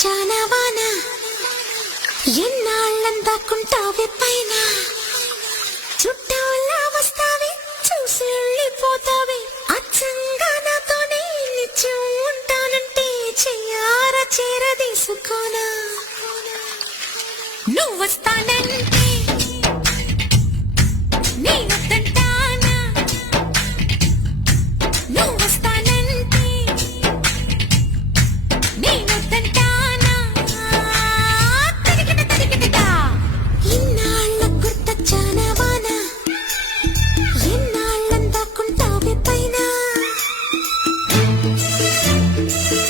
జానవాన ఎన్నాళ్ళందాకుంటావే పైన? చుట్టాలా వస్తావే చూసి వెళ్ళిపోతావే. అచ్చంగా నాతోనే నిత్యం ఉంటానంటే చెయ్యార చేరదీసుకోనా నువ్వు వస్తానంటే Me. Thank you.